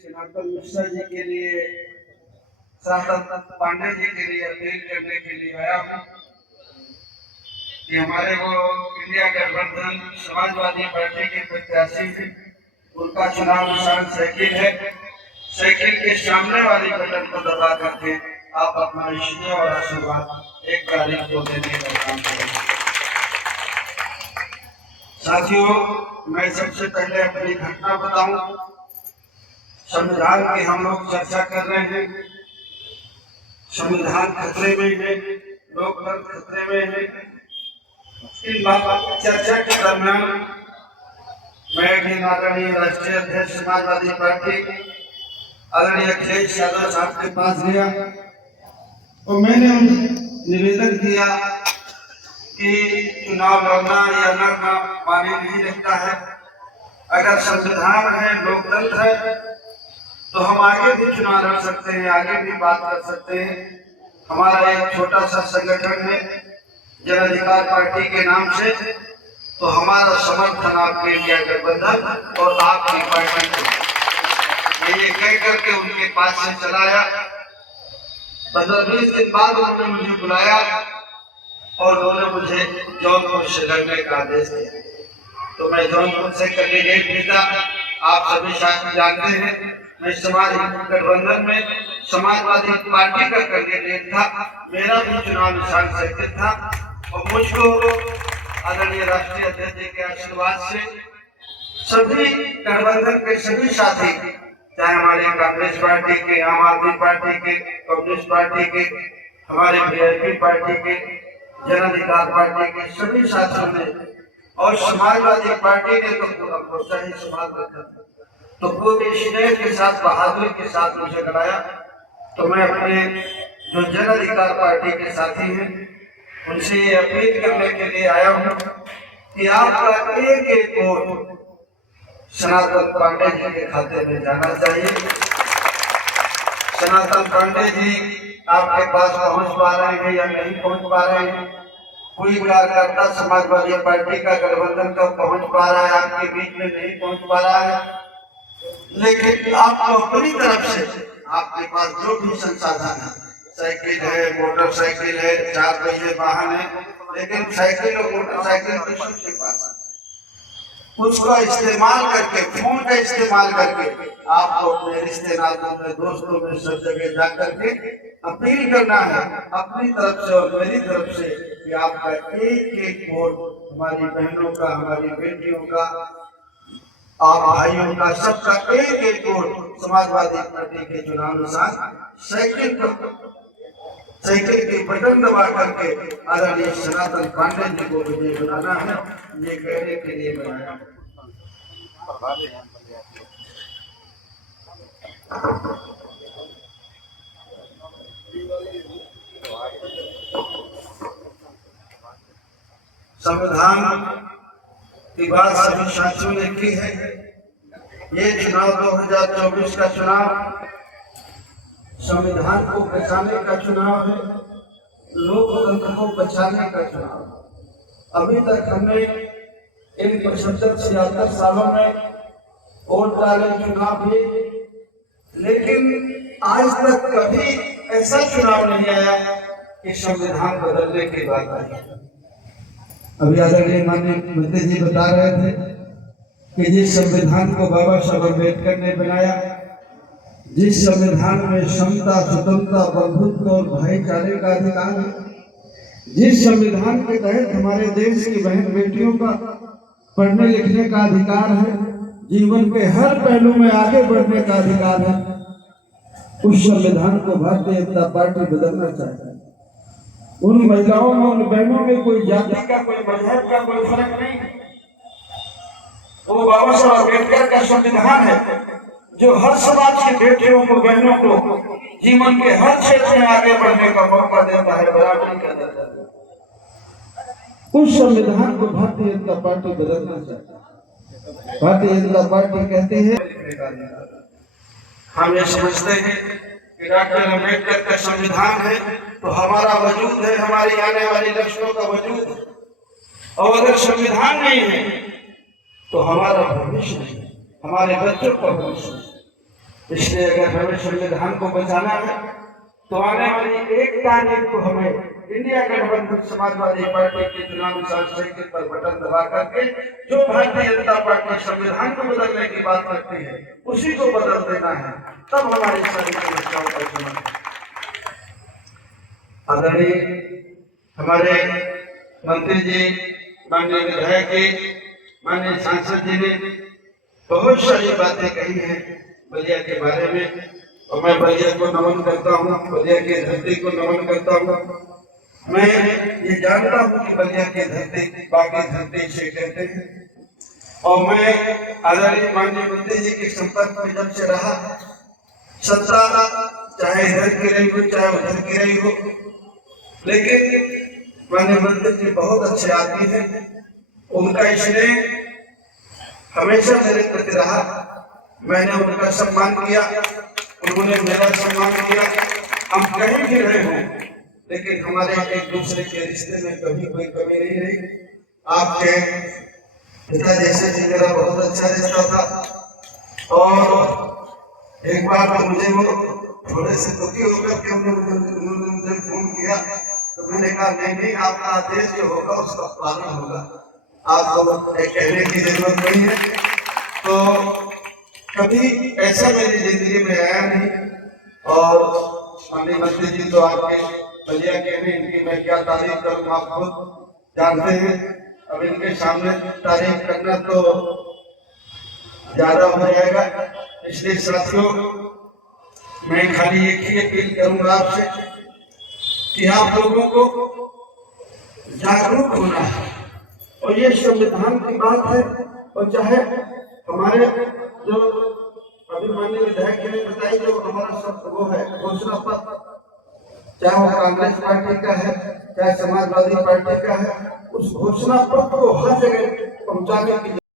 सनातन मिश्रा जी के लिए, सातन पांडे जी के लिए अपील करने के लिए आया हूँ कि हमारे वो इंडिया गठबंधन समाजवादी पार्टी के प्रत्याशी हैं, उनका चुनाव निशान साइकिल है। साइकिल के सामने वाली बटन को दबा करके आप अपना स्नेह और आशीर्वाद 1 तारीख को देने का काम करेंगे। साथियों, मैं सबसे पहले अपनी घटना बताऊं। संविधान की हम लोग चर्चा कर रहे हैं। संविधान खतरे में है, लोकतंत्र खतरे में है। इन चर्चा के दरमियान मैं भी आदरणीय राष्ट्रीय अध्यक्ष समाजवादी पार्टी आदरणीय अखिलेश यादव साहब के पास गया और मैंने निवेदन किया कि चुनाव लड़ना या लड़ना माने नहीं रखता है। अगर संविधान है, लोकतंत्र है, तो हम आगे भी चुनाव लड़ सकते हैं, आगे भी बात कर सकते हैं। हमारा एक छोटा सा संगठन है जन अधिकार पार्टी के नाम से, तो हमारा समर्थन आपके इंडिया गठबंधन और आपकी पार्टी को ये कह करके उनके पास से चलाया। 15-20 दिन बाद उन्होंने मुझे बुलाया और उन्होंने मुझे जौनपुर से लड़ने का आदेश दिया। तो मैं जौनपुर से कैंडिडेट भी था। आप सभी साथी जानते हैं मैं समाज गठबंधन में समाजवादी पार्टी का कैंडिडेट था। मेरा भी चुनाव निशान साइकिल था और मुझको आदरणीय राष्ट्रीय अध्यक्ष जी के आशीर्वाद से सभी गठबंधन के सभी साथी, चाहे हमारे कांग्रेस पार्टी के, आम आदमी पार्टी के, कम्युनिस्ट पार्टी के, हमारे वीआईपी पार्टी के, जन अधिकार पार्टी के सभी साथियों ने और समाजवादी पार्टी ने तो पूरा प्रोत्साहित समाज रखा, तो पूरे स्नेह के साथ, बहादुरी के साथ मुझे लगाया। तो मैं अपने जो जन अधिकार पार्टी के साथी हैं उनसे अपील करने के लिए आया हूँ कि आपका एक वोट सनातन पांडे जी के खाते में जाना चाहिए। सनातन पांडे जी आपके पास पहुंच पा रहे हैं या नहीं पहुंच पा रहे हैं, कोई कार्यकर्ता समाजवादी पार्टी का गठबंधन का पहुंच पा रहा है, आपके बीच में नहीं पहुंच पा रहा है, लेकिन आपको अपनी तरफ से आपके पास जो भी संसाधन है, साइकिल है, मोटरसाइकिल है, 4 पहिए वाहन है, लेकिन साइकिल और मोटरसाइकिल तो सबके पास है, उसका इस्तेमाल करके, फोन का इस्तेमाल करके आपको अपने रिश्ते नातों में, दोस्तों में, सब जगह जा करके अपील करना है अपनी तरफ से और मेरी तरफ से कि आपका एक वोट हमारी बहनों का, हमारी बेटियों का, आप भाइयों का, सबका एक वोट समाजवादी पार्टी के चुनाव अनुसार साइकिल के बटन दबा करके आदरणीय सनातन पांडे जी को विजय बनाना है, ये कहने के लिए बनाया। संविधान की बात सभी साथियों ने की है। ये चुनाव 2024 का चुनाव संविधान को बचाने का चुनाव है, लोकतंत्र को बचाने का चुनाव। अभी तक हमने इन 75-76 सालों में वोट डाले, चुनाव भी, लेकिन आज तक कभी ऐसा चुनाव नहीं आया कि संविधान बदलने की बात आई। अभी आदरणीय माननीय मंत्री जी बता रहे थे कि जिस संविधान को बाबा साहब अम्बेडकर ने बनाया, जिस संविधान में समता, स्वतंत्रता, बंधुत्व और भाईचारे का अधिकार है, जिस संविधान के तहत हमारे देश की बहन बेटियों का पढ़ने लिखने का अधिकार है, जीवन के हर पहलू में आगे बढ़ने का अधिकार है, उस संविधान को भारतीय जनता पार्टी बदलना चाहती है। उन महिलाओं में, उन बहनों में कोई जाति का, कोई मजहब का कोई फर्क नहीं। वो बाबा साहब अम्बेडकर का संविधान है जो हर समाज की बेटियों को, बहनों को जीवन के हर क्षेत्र में आगे बढ़ने का मौका देता है, बराबरी का देता है। उस संविधान को भारतीय जनता पार्टी बदलना चाहती है। भारतीय जनता पार्टी कहती है हम ये समझते हैं कि डॉक्टर अम्बेडकर का संविधान है तो हमारा वजूद है, हमारी आने वाली नस्लों का वजूद है, और अगर संविधान नहीं है तो हमारा भविष्य नहीं, हमारे बच्चों का भविष्य। इसलिए अगर हमें संविधान को बचाना है तो आने वाली 1 तारीख को हमें इंडिया गठबंधन समाजवादी पार्टी के चुनावी साइकिल पर बटन दबा करके जो भारतीय जनता पार्टी संविधान को बदलने की बात करती है उसी को बदल देना है, तब हमारी सारी समस्याओं का समाधान। आदरणीय हमारे मंत्री जी, माननीय विधायक जी, माननीय सांसद जी ने बहुत सारी बातें कही हैं बलिया के बारे में, और मैं बलिया को नमन करता हूँ, बलिया की धरती को नमन करता हूँ। मैं ये जानता हूँ कि बलिया की धरती बाकी धरती से कहते हैं, और मैं आदरणीय माननीय मंत्री जी के संपर्क में जब से रहा, सत्ता चाहे इधर की रही हो चाहे उधर की रही हो, लेकिन माननीय मंत्री जी बहुत अच्छे आदमी हैं, उनका स्नेह हमेशा मेरे प्रति रहा। मैंने उनका सम्मान किया, उन्होंने मेरा सम्मान किया। हम कहीं भी रहे हों, लेकिन हमारे एक दूसरे के रिश्ते में कभी कोई कमी नहीं रही। आपके पिता जैसे जी मेरा बहुत अच्छा रिश्ता था, और एक बार तो मुझे वो थोड़े से दुखी होकर के उन्होंने मुझे फोन किया, तो मैंने कहा नहीं, आपका आदेश जो होगा उसका पालन होगा, आपको कहने की जरूरत नहीं है। तो कभी ऐसा मेरी जिंदगी में आया नहीं, और माननीय मंत्री जी तो आपके बलिया के हैं, इनकी मैं क्या तारीफ करूँ आप खुद जानते हैं। अब इनके सामने तारीफ करना तो ज्यादा हो जाएगा, इसलिए साथियों मैं खाली एक ही अपील करूंगा आपसे कि आप लोगों को जागरूक होना है, और ये संविधान की बात है। और चाहे हमारे जो अभी माननीय विधायक ने बताई, जो हमारा सब वो है घोषणा पत्र, चाहे वो कांग्रेस पार्टी का है चाहे समाजवादी पार्टी का है, उस घोषणा पत्र को हर जगह पहुंचाने की